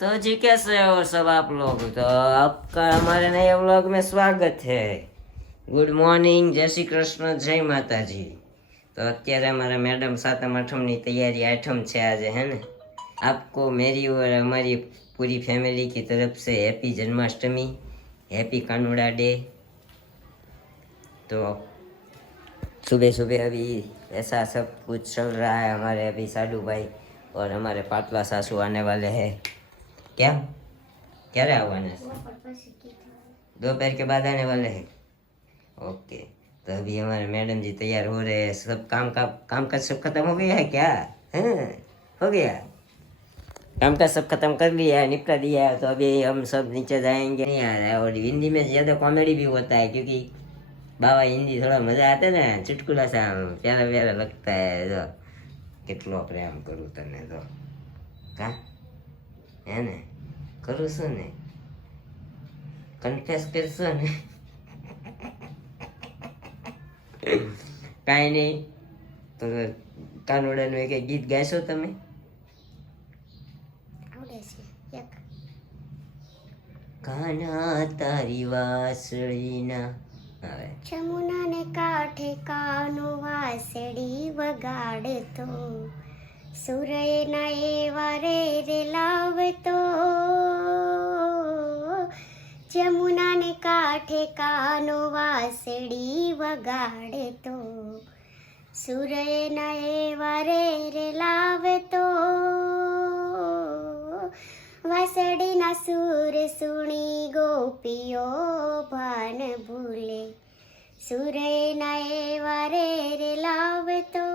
तो जी कैसे हो सब आप लोग। तो आपका हमारे नए व्लॉग में स्वागत है। गुड मॉर्निंग, जय श्री कृष्ण, जय माता जी। तो અત્યારે हमारा मैडम सातम आठम की तैयारी आठम છે આજે है ना। आपको मेरी और हमारी पूरी फैमिली की तरफ से हैप्पी जन्माष्टमी, हैप्पी कानूड़ा डे। तो सुबह सुबह अभी ऐसा सब कुछ चल रहा है। हमारे अभी साडू भाई और हमारे पाटला सासू आने वाले हैं। क्या क्या रहे आवाने दोपहर के बाद आने वाले हैं। ओके, तो अभी हमारे मैडम जी तैयार हो रहे हैं। सब काम का सब खत्म हो गया है क्या? हाँ, हो गया काम का सब खत्म कर लिया है, निपटा दिया है। तो अभी हम सब नीचे जाएंगे। नहीं आ रहा है और हिंदी में ज़्यादा कॉमेडी भी होता है क्योंकि बाबा हिंदी थोड़ा मजा आता है ना, चुटकुला सा प्यारा प्यारा लगता है। तो કેટલો પ્રેમ કરું તને તો કા હે ને કરું છું ને, કન્ફેસ કરશો ને કાંઈ નહીં તો કાનોડાનું એક ગીત ગાશો તમે? આવડે છે એક. કાના તારી વાસળીના આવે જમુનાને કાંઠે કાનો વાસળી વગાડતો, સુરયના એવા રે લાવતો. જમુનાને કાંઠે કાનો વાસળી વગાડતો, સુરયના એવા રે લાવતો. વાસળીના સૂર સુણી ગોપીઓ ભાન ભૂલે, સુરયના એવા રે લાવતો.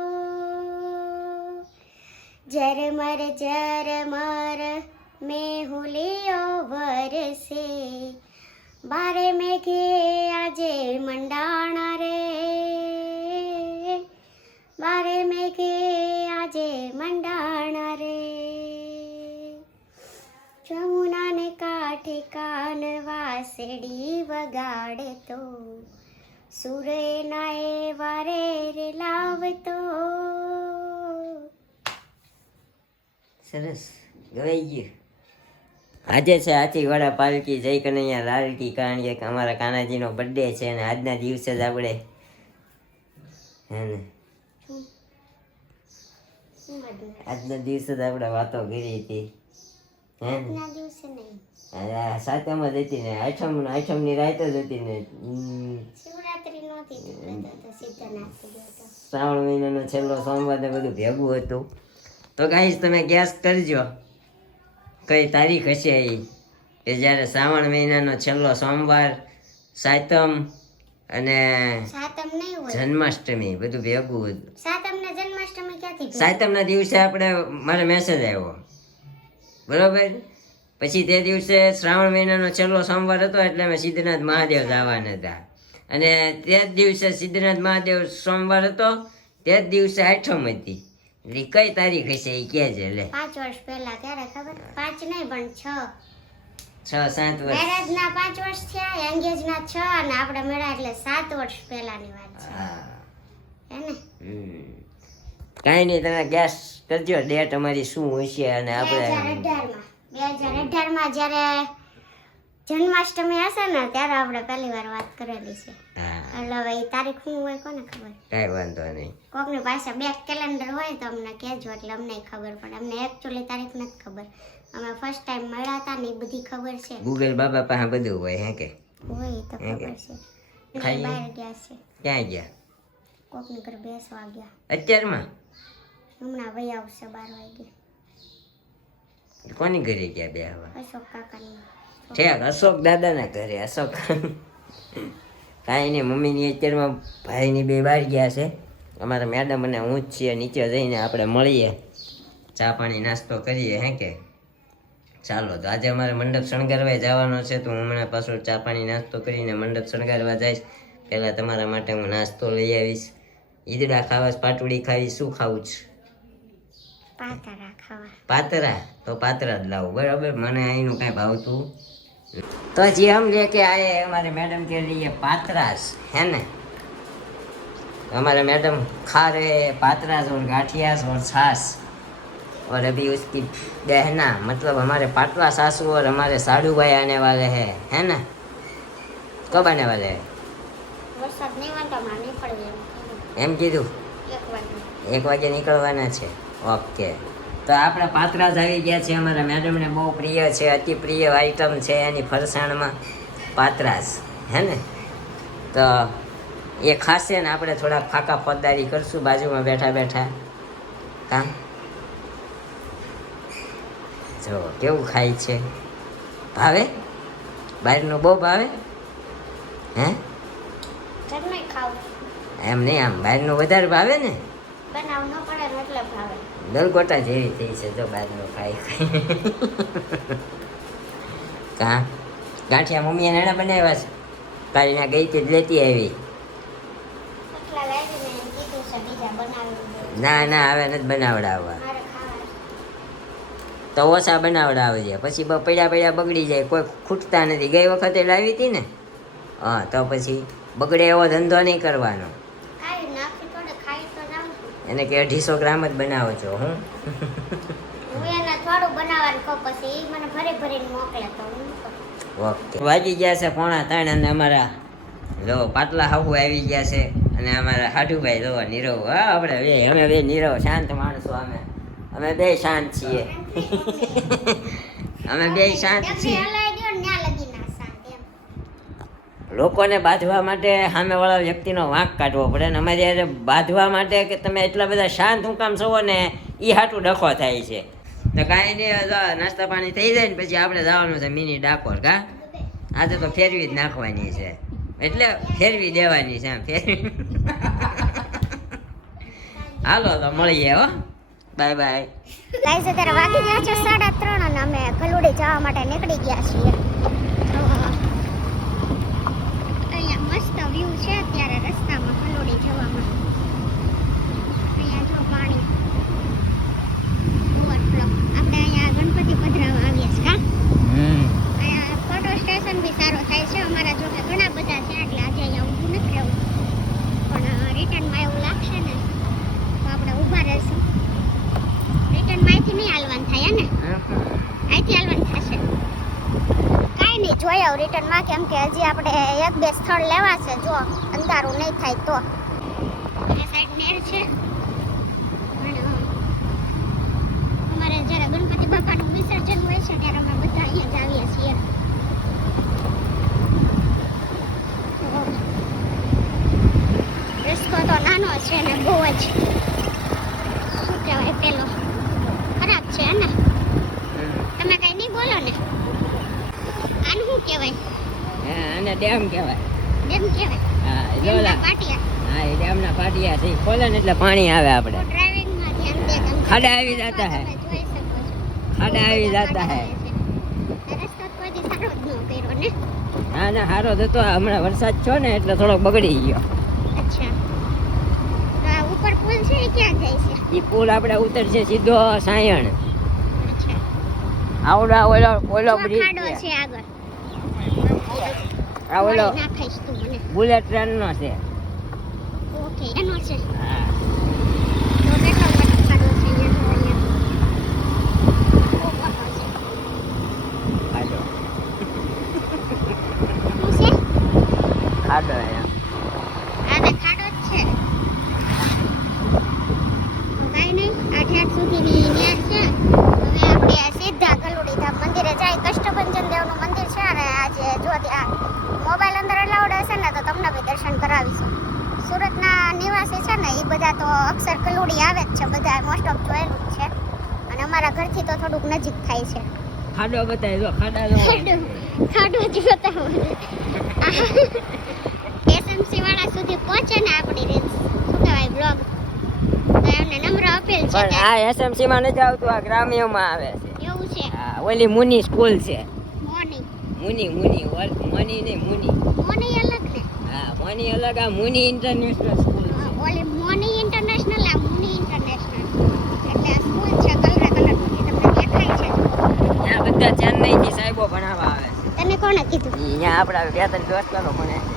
ઝરમર ઝરમર મેહુલિયો વરસે, બારે મેઘે આજે મંડાણા રે, બારે મેઘે આજે મંડાણા રે. જમુનાને કાંઠે કાન વાસળી વગાડતો, સુરયના એવા રે લાવતો. સરસ ગવાઈ ગયું. આજે છે હાથીવાડા પાલકી જય કનૈયા લાલ કી, કારણ કે અમારા કાનાજીનો બર્થડે છે અને આજના દિવસે જ આપણે હે ને આજના દિવસે જ આપણે વાતો કરી હતી હે ને. ના દિવસે નહીં, સાતમ જ હતી ને, આઠમની રાત જ હતી ને. શિવરાત્રી નહોતી તો સીધા નાખી ગયો હતો. શ્રાવણ મહિનાનો છેલ્લો સોમવાર ને બધું ભેગું હતું. તો ગાઈસ તમે ગેસ કરજો કઈ તારીખ હશે એ કે જ્યારે શ્રાવણ મહિનાનો છેલ્લો સોમવાર, સાતમ અને સાતમ નહીં હોય, જન્માષ્ટમી બધું ભેગું હતું. સાતમ ને જન્માષ્ટમી ક્યાંથી ભેગું? સાતમના દિવસે આપણે મારે મેસેજ આવ્યો બરોબર. પછી તે દિવસે શ્રાવણ મહિનાનો છેલ્લો સોમવાર હતો એટલે અમે સિદ્ધનાથ મહાદેવ જવાના હતા. અને તે જ દિવસે સિદ્ધનાથ મહાદેવ સોમવાર હતો, તે જ દિવસે આઠમ હતી. એટલે કઈ તારીખ હશે એ કહે છે. એટલે 5 વર્ષ પહેલા ક્યારે ખબર? 5 નહીં પણ 6. 6-7 વર્ષ. મેરેજ ના 5 વર્ષ થયા, એંગેજ ના 6 અને આપણે મળ્યા એટલે 7 વર્ષ પહેલાની વાત છે. હા હે ને? કાંઈ નહીં, તમે ગેસ કરજો ડેટ અમારી શું હશે. અને આપણે 2018 માં જ્યારે જન્માષ્ટમી હશે ને ત્યારે આપણે પહેલી વાર વાત કરેલી છે. હા એટલે હવે એ તારીખ શું હોય કોને ખબર? કાંઈ વાંધો નહીં. કોકની પાસે બેક કેલેન્ડર હોય તો અમને કહેજો એટલે અમને ખબર પડે. અમને એકચ્યુઅલી તારીખ નથી ખબર. અમે ફર્સ્ટ ટાઈમ મળ્યા હતા ને એ બધી ખબર છે. ગૂગલ બાબા પાસે બધું હોય હે કે? હોય તો ખબર છે. ખાઈ બહાર ગયા છે, ક્યાં ગયા? કોકની ઘર બેસવા ગયા. અત્યારમાં હમણાં વહી આવશે 12 વાગે. કોની ઘરે ગયા બે હવા? અશોક કાકાની. ઠેક અશોક દાદાના ઘરે. અશોક કાંઈ નહીં, મમ્મીની અત્યારમાં ભાઈની બે બહાર ગયા છે. અમારા મેડમ અને હું જ છીએ. નીચે જઈને આપણે મળીએ, ચા પાણી નાસ્તો કરીએ હે કે. ચાલો, તો આજે અમારે મંડપ શણગારવા જવાનો છે. તો હું હમણાં પાછો ચા પાણી નાસ્તો કરીને મંડપ શણગારવા જઈશ. પહેલાં તમારા માટે હું નાસ્તો લઈ આવીશ. ઈદડા ખાવા, પાટુડી ખાવી, શું ખાવું છે? પાતરા ખાવા. પાતરા? તો પાતરા જ લાવું બરાબર. મને અહીંનું કાંઈ ભાવતું तो जी हम लेके आए हैं हमारे मैडम के लिए पातरास, है ना। हमारे मैडम खा रहे हैं पातरास और गाठियास और छाछ। और अभी उसकी बहना मतलब हमारे पाटला सासू और हमारे साडू भाई आने वाले हैं, है ना? कब आने वाले हैं? વરસાદ નહીં વાંધો હમણાં નીકળીએ એમ કીધું 1 વાગે 1 વાગે નીકળવાના છે. ઓકે, તો આપણે પાત્રાસ આવી ગયા છે. અમારા મેડમને બહુ પ્રિય છે, અતિ પ્રિય આઈટમ છે એની ફરસાણમાં પાત્રાસ, હે ને? તો એ ખાશે ને આપણે થોડા ફાકા ફોજદારી કરશું બાજુમાં બેઠા બેઠા. કામ જો કેવું ખાય છે, ભાવે? બહારનું બહુ ભાવે? હે? ઘરનું ખાવું એમ નહીં, આમ બહારનું વધારે ભાવે ને? બનાવ ન પડે ને એટલે ભાવે. દલગોટા જેવી થઈ છે જો બહારનું ખાઈ ખાઈ. કા ગાંઠિયા મમ્મીએ નાના બનાવ્યા છે, તારી ના ગઈ હતી જ લેતી આવી. એટલા લાવીને કીધું છે બીજા બનાવી દે. ના ના હવે નથી બનાવડાવવા, મારે ખાવા તો ઓછા બનાવડાવજે, પછી પડ્યા પડ્યા બગડી જાય, કોઈ ખૂટતા નથી. ગઈ વખતે લાવી હતી ને, હા, તો પછી બગડે એવો ધંધો નહીં કરવાનો. ખાઈ નાખી થોડે ખાઈ તો જાઉં છું. એને કે 250 ગ્રામ જ બનાવો છો. હું એને થોડું બનાવવાનું કહું પછી એ મને ભરી ભરીને મોકલે તો હું કરું. ઓકે, વાગી ગયા છે 2:45 અને અમારા જો પાટલા હાહુ આવી ગયા છે અને અમારા હાડુભાઈ જો નીરવ. હા, આપણે અમે બે નીરવ શાંત માણસો, અમે બે શાંત છીએ. અમે બે શાંત છીએ. હલાઈ દો ને ત્યાં લગી ના શાંત એમ. લોકોને બાંધવા માટે સામેવાળા વ્યક્તિનો વાંક કાઢવો પડે ને અમારે યારે બાંધવા માટે કે તમે એટલા બધા શાંત હું કામ છો ને એ હાટું ડખો થાય છે. તો કાંઈ નહીં, નાસ્તા પાણી થઈ જાય ને પછી આપણે જવાનું છે મિની ડાકોર. કા આજે તો ફેરવી જ નાખવાની છે, એટલે ફેરવી દેવાની છે આમ ફેરવી. હાલો તો મળીએ હો, બાય બાય. ગાઈસ અત્યારે વાગી ગયા છે 3:30 અને અમે કલોડી જવા માટે નીકળી ગયા છીએ. અહીંયા મસ્ત વ્યૂ છે અત્યારે રસ્તામાં કલોડી જવામાં. અહીંયા જો પાણી ઓવરફ્લો. આપણે અહીંયા ગણપતિ પધરાવા આવ્યા છે. કા અહીંયા ફોટો સ્ટેશન બી સારો થાય છે. અમારા જો કે ઘણા બધા છે એટલે આજે અહીંયા ઊભું નથી રહેવું, પણ રિટર્નમાં એવું લાગશે ને તો આપણે ઊભા રહીશું. રિટર્ન માંથી નહીં હાલવાનું થાય ને, અહીંથી હાલવાનું થશે. કાંઈ નહીં, જોઈ આવ રિટર્નમાં, કેમ કે હજી આપણે 1-2 સ્થળ લેવા છે. જો અંધારું નહીં થાય તો. એ સાઈડ નેર છે. અમારે જ્યારે ગણપતિ બાપાનું વિસર્જન હોય છે ત્યારે અમે બધા અહીંયા જ આવીએ છીએ. રસ્તો તો નાનો છે ને બહુ જ શું કહેવાય પેલો ખરાબ છે ને. તમે કઈ નહીં બોલો ને, આનું શું કહેવાય? આને ડેમ કહેવાય. ડેમ કહેવાય? હા, ડેમના પાટિયા. હા, એ ડેમના પાટિયા છે. ખોલે ને એટલે પાણી આવે. આપણે ડ્રાઇવિંગમાં ધ્યાન દે. ખાડા આવી જતા હે, જોઈ શકો છો. ખાડા આવી જતા હે. રસ્તો કોઈ દી સારો જ ન કર્યો ને. ના ના, સારો થતો. હમણાં વરસાદ છો ને એટલે થોડોક બગડી ગયો. અચ્છા, તો આ ઉપર પુલ છે એ ક્યાં જાય છે? એ પુલ આપણે ઉતરશે સીધો સાયણ. અચ્છા, આવડા ઓલો બ્રિજ ખાડો છે આગળ. આ ઓલો નાખાઈશ તું મને. બુલેટ ટ્રેન નો છે. ઓકે, એનો છે. હા, તો કેટલો મોટો ખાડો છે અહીંયા તો અહીંયા. બહુ મોટો છે. ખાડો શું છે? ખાડો અહીંયા. આ તો ખાડો જ છે. તો કાંઈ નહીં, આ ઠેઠ સુધીની નેર છે. હવે આપણે સીધા ગલુડી ધામ મંદિરે જાય. કષ્ટભંજન દેવનું મંદિર છે અને આજે જો ત્યાં મોબાઈલ અંદર અલાઉડ હશે ને તો તમને બી દર્શન કરાવીશું. સુરતના નિવાસી છે ને એ બધા તો અક્ષર કલુડી આવે જ છે, બધા મોસ્ટ ઓફ જોયેલું જ છે. અને અમારા ઘરથી તો થોડુંક નજીક થાય છે. ખાડો બતાવી દો, ખાડા નો ખાડો જ બતાવો. એસએમસી વાળા સુધી પહોંચે ને આપણી રીલ્સ, શું કહેવાય, બ્લોગ, તો એમને નમ્ર અપીલ છે પણ કે આ એસએમસી માં નથી આવતું, આ ગ્રામ્યમાં આવે છે. એવું છે. હા, ઓલી મુની સ્કૂલ છે. મોની મુની નહીં, મુની. મોની અલગ ને. હા, મુની અલગ. આ મુની ઇન્ટરનેશનલ સ્કૂલ છે. ઓલી મોની ઇન્ટરનેશનલ, આ મુની ઇન્ટરનેશનલ. એટલે આ સ્કૂલ છે કલર કલરની, તમને દેખાય છે? ત્યાં બધા ચેન્નઈ થી સાહેબો ભણાવવા આવે છે. તને કોણે કીધું? અહીંયા આપણા 2-3 દોસ્તારો ભણે છે.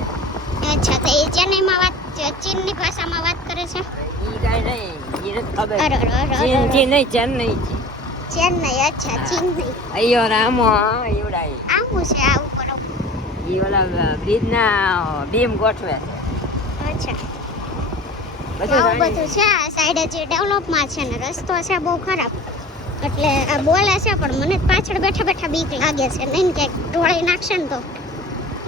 અચ્છા, તો એ ચેન્નઈમાં વાત, ચીનની ભાષામાં વાત કરે છે? ઈ કાંઈ નહીં, ઈ નથી ખબર. અરે, અરે, અરે, અરે. ચીનથી નહીં, ચેન્નઈથી. ચેન્નઈ, અચ્છા ચેન્નઈ. અయ్యో રામો ઈવડાઈ આવું છે આ ઉપર. ઈ ઓલા બ્રિજના બીમ ગોઠવે છે. અચ્છા બધું આવું જાણી બધું છે. આ સાઈડે જે ડેવલપમાં છે ને રસ્તો છે બહુ ખરાબ, એટલે આ બોલે છે પણ મને પાછળ બેઠા બેઠા બીક લાગે છે. નહીં કે ઢોળાઈ નાખશે ને તો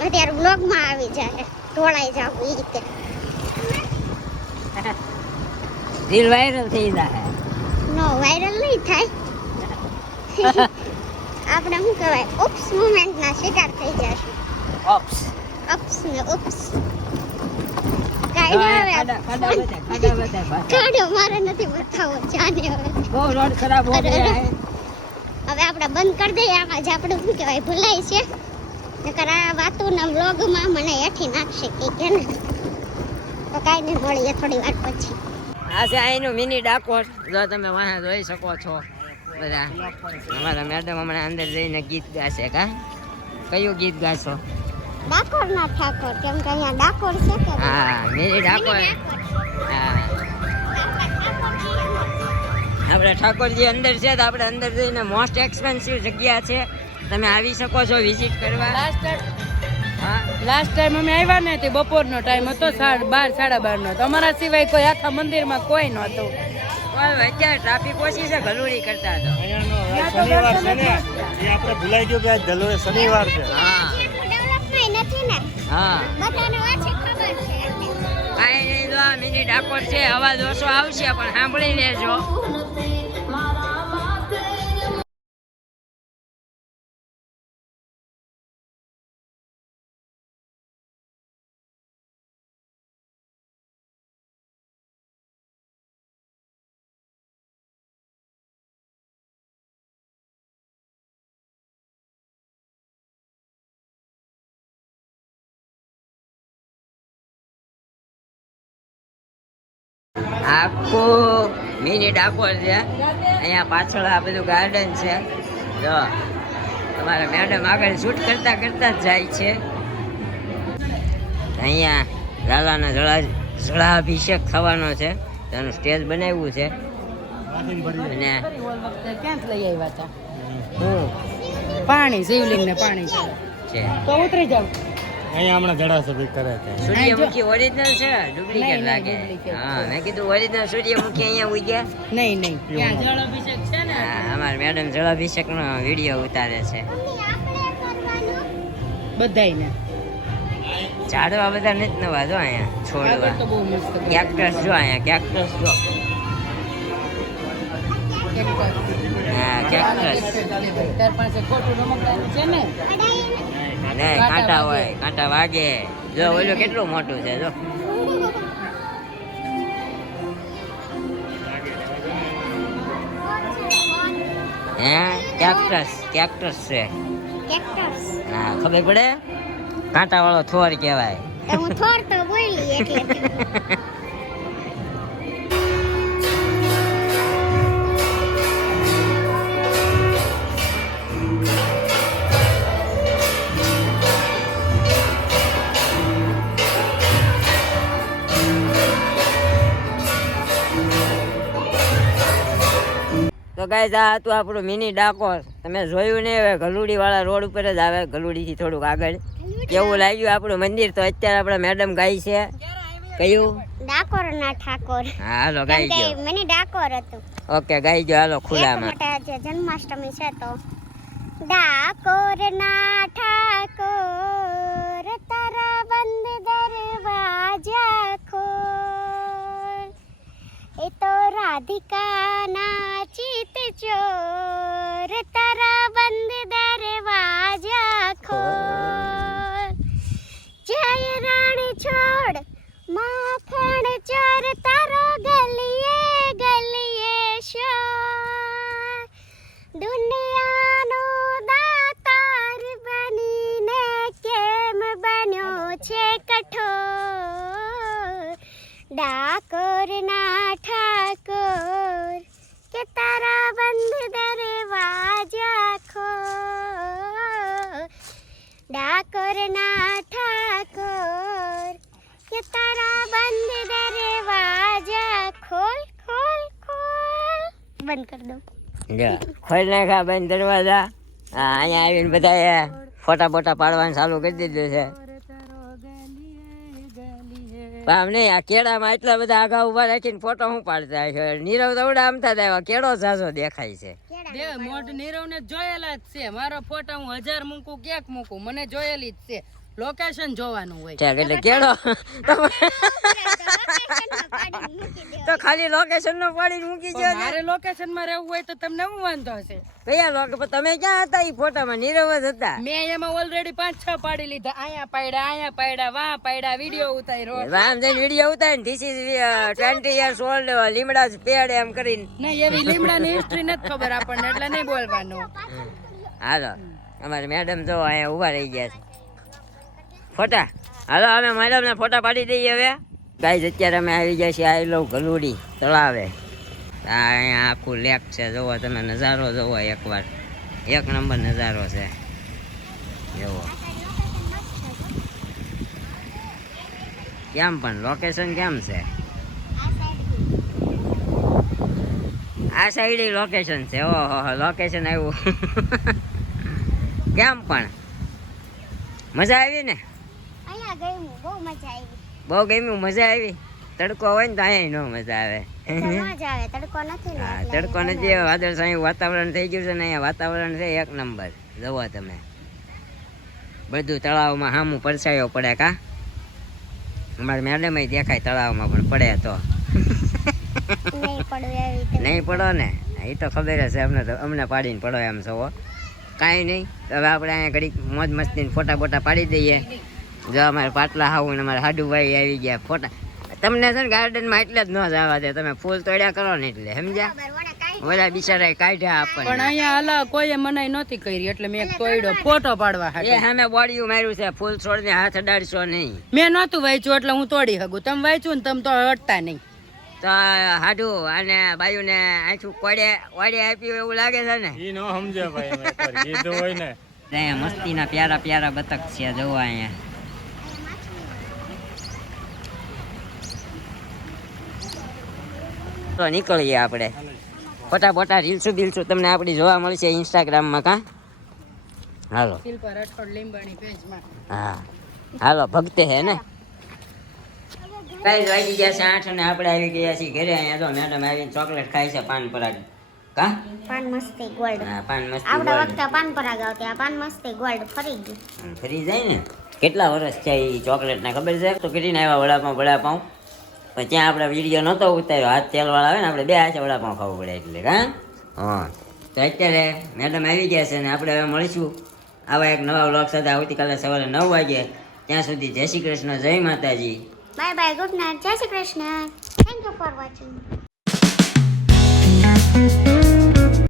અત્યારે વ્લોગમાં આવી જાય ઢોળાઈ જાવ એ રીતે. રીલ વાયરલ થઈ જાય. નો વાયરલ નહીં થાય. આપણે શું કહેવાય ઉપ્સ મુમેન્ટના શિકાર થઈ જશું. ઓપ્સ અપ્સ ને ઉપ્સ. કાંઈ નહીં હવે કાઢો મારે નથી બતાવો જાને હવે. બહુ રોડ ખરાબ હો ગયા હે. હવે આપણે બંધ કરી દઈએ. આમાં જ આપણે શું કહેવાય ભૂલાય છે નકર આ વાતોના વ્લોગમાં મને હેઠી નાખશે કે ને તો કાંઈ નહીં મળીએ થોડી વાર પછી. આ છે અહીંનું મિની ડાકોર. જો તમે વાહ જોઈ શકો છો બધા. અમારા મેડમ હમણાં અંદર જઈને ગીત ગાશે. કા કયું ગીત ગાશો? ડાકોરના ઠાકોર, કેમ કે અહીંયા ડાકોર છે કે હા મિની ડાકોર. હા આપણે ઠાકોરજી અંદર છે તો આપણે અંદર જઈને મોસ્ટ એક્સપેન્સિવ જગ્યા છે, તમે આવી શકો છો વિઝિટ કરવા. લાસ્ટ ટાઈમ અમે આવ્યા ને તે બપોરનો ટાઈમ હતો, 12-12:30 નો. તમારા સિવાય કોઈ આખા મંદિરમાં કોઈ નહોતું. અત્યારે ટ્રાફિક ઓછી છે, ઘલુડી કરતા હતો. શનિવાર છે ને એ આપણે ભૂલાઈ ગયું કે આજ શનિવાર છે. હા ડેવલપમેન્ટ નથી ને હા બધાને ઓછી ખબર છે. કાંઈ નહીં, જો આ મિની ડાકોર છે. અવાજ ઓછો આવશે પણ સાંભળી લેજો. આખું મિની ડાકોર છે. અહીંયા પાછળ આ બધું ગાર્ડન છે. જો તમારા મેડમ આગળ શૂટ કરતા કરતા જ જાય છે. અહીંયા લાલાનો જળાભિષેક થવાનો છે, તેનું સ્ટેજ બનાવ્યું છે. અને ક્યાં લઈ આવ્યા હતા? શું પાણી, શિવલિંગ ને પાણી છે? તો ઉતરી જાવ. અહીંયા હમણાં જડાસભી કરે છે. સૂર્યમુખી ઓરિજિનલ છે, ડુપ્લિકેટ નહીં, લાગે. duplicate. હા મેં કીધું ઓરિજિનલ સૂર્યમુખી અહીંયા ઉગ્યા. નહીં ત્યાં જળ અભિષેક છે ને. હા અમારા મેડમ જળાભિષેક નો વિડીયો ઉતારે છે. બધાયને ઝાડવા બધા નથી નવા. જો અહીંયા આગળ છોડવા તો બહુ મસ્ત કેક્ટસ જો, અહીંયા કેક્ટસ જો. હા કેક્ટસ. તાર પાસે ખોટું રમકડાનું છે ને. નહીં કાંટા હોય, કાંટા વાગે. જો ઓલું કેટલું મોટું છે જો. હે કેક્ટસ છે. કેક્ટસ હા ખબર પડે, કાંટા વાળો થોર કહેવાય. તો હું થોડ તો બોલી એટલે તો ગાઈસ આ હતું આપણું મિની ડાકોર. તમે જોયું ને, હવે ગલુડી વાળા રોડ ઉપર જ આવે, ગલુડી થી થોડુંક આગળ. કેવું લાગ્યું આપણું મંદિર? તો અત્યારે આપણા મેડમ ગાય છે. કયું? ડાકોરના ઠાકોર. હા હાલો કેમ ગાઈ કે ગયો. મને ડાકોર હતું. ઓકે ગાઈ ગયો, હાલો ખુલ્લામાં. એક માટે આજે જન્માષ્ટમી છે તો ડાકોરના ઠાકોર તારા બંધ દરવાજા ખોલ, એ તો રાધિકાના ચિત ચોર તારા બંધ દરવાજા ખોલ, જય રાણી છોડ માખણ ચોર તારો ગલીએ ગલીએ શોર, દુનિયાનો દાતાર બનીને કેમ બન્યો છે કઠોર, ડાકોરના ઠાકોર કે તારા બંધ દરવાજા ખોલ, ડાકોરના ઠાકોર કે તારા બંધ દરવાજા ખોલ ખોલ ખોલ. બંધ કરી દો. જો ખોલી નાખા બેન દરવાજા. હા અહીંયા આવીને બધા ફોટા બોટા પાડવાનું ચાલુ કરી દીધું છે. આમ નહીં આ કેળામાં એટલા બધા આગા ઉભા રાખીને ફોટો હું પાડતા છે. નીરવ દવડા આમ થતા કેળો ઝાઝો દેખાય છે. મોઢ નીરવ ને જોયેલા જ છે. મારો ફોટો હું 1000 મૂકું ક્યાંક મૂકું, મને જોયેલી જ છે. લોકેશન જોવાનું હોય એટલે કેળો તો ખાલી લોકેશન નો પાડીને મૂકી દો. મારે લોકેશન માં રહેવું હોય તો તમને શું વાંધો હશે? કયા તમે ક્યાં હતા ઈ ફોટામાં? નીરવ જ હતા. મેં એમાં ઓલરેડી 5-6 પાડી લીધા. અહીંયા પાડ્યા વાં પાડ્યા, વિડીયો ઉતાર્યો. રામ જઈને વિડીયો ઉતારીને ધીસ ઇઝ 20 years old લીમડા પેડ એમ કરીને. નહીં એવી લીમડાની હિસ્ટ્રી નથી ખબર આપણને, એટલે નહીં બોલવાનું. હાલો અમારે મેડમ જો અહીંયા ઉભા રહી ગયા છે. ફોટા હાલો અમે મેડમ ને ફોટા પાડી દઈએ હવે. ગાઈઝ અત્યારે અમે આવી ગયા છીએ આઈ લવ ગલુડી તળાવે. આ અહીંયા આખું લેક છે, જોવો તમે નજારો જોવો એકવાર. એક નંબર નજારો છે જોવો. કેમ પણ લોકેશન કેમ છે? આ સાઈડ લોકેશન છે. ઓહો લોકેશન આવ્યું. કેમ પણ મજા આવી ને? બહુ ગમ્યું, મજા આવી. તડકો હોય ને તો અહીંયા ન મજા આવે. તડકો નથી, વાદળછાયું વાતાવરણ થઈ ગયું છે ને. અહીંયા વાતાવરણ છે એક નંબર. જુઓ તમે બધું તળાવમાં સામું પરસાયો પડે. કા અમારે મેડમ દેખાય તળાવમાં પણ પડે તો નહીં પડો ને. એ તો ખબર હશે અમને પાડીને પડો એમ છો. કાંઈ નહીં, હવે આપણે અહીંયા ઘડીક મોજ મસ્તીને ફોટા બોટા પાડી દઈએ. જો અમારે પાટલા હાવું ને અમારે હાડુભાઈ આવી ગયા. ફોટા તમને છે ને ગાર્ડનમાં એટલે જ ન જવા દે. તમે ફૂલ તોડ્યા કરો ને એટલે સમજ્યા. બધા બિચારા કાઢ્યા આપણને. પણ અહીંયા અલા કોઈએ મનાઈ નહોતી કરી એટલે મેં તોડ્યો ફોટો પાડવા હાટુ. એ સામે બોડિયું માર્યું છે. ફૂલ છોડને હાથ અડાડશો નહીં. મેં નહોતું વાંચ્યું એટલે હું તોડી શકું. તમે વાંચ્યું ને તમે તો અડતા નહીં. તો હાડુ અને બાયુને આછું કોડે આપ્યું એવું લાગે છે ને. ઈ નો સમજે ભાઈ, અમે એકવાર કીધું હોય ને. અહીંયા મસ્તીના પ્યારા પ્યારા બતક છે. જોવો અહીંયા તો નીકળીએ આપણે. ફોટા બોટા રીલ્સું બિલ્સું તમને આપણી જોવા મળશે ઇન્સ્ટાગ્રામમાં. કા હાલો હા હાલો ભગતે હે ને. કઈ વાગી ગયા છે 8 અને આપણે આવી ગયા છીએ ઘરે. અહીંયા તો મેડમ આવીને ચોકલેટ ખાય છે પાન પરાગ. કા પાન મસ્તી ગોલ્ડ. હા પાન મસ્તી આવડા વખતે પાન પરાગ આવતી, આ પાન મસ્તી ગોલ્ડ ફરી ગયું. ફરી જાય ને. કેટલા વર્ષ છે એ ચોકલેટ ના ખબર છે? તો કેટલીને આવ્યા વડાપાઉં. પણ ત્યાં આપણે વિડીયો નહોતો ઉતાર્યો. હાથ તેલવાળા આવે ને, આપણે બે હાથે વડાપાઉં ખાવું પડે એટલે. હા તો અત્યારે મેડમ આવી ગયા છે ને આપણે હવે મળીશું આવા એક નવા વ્લોગ સાથે આવતીકાલે સવારે 9 વાગે. ત્યાં સુધી જય શ્રી કૃષ્ણ, જય માતાજી. બાય બાય, ગુડ નાઇટ, જય Shri Krishna. Thank you for watching.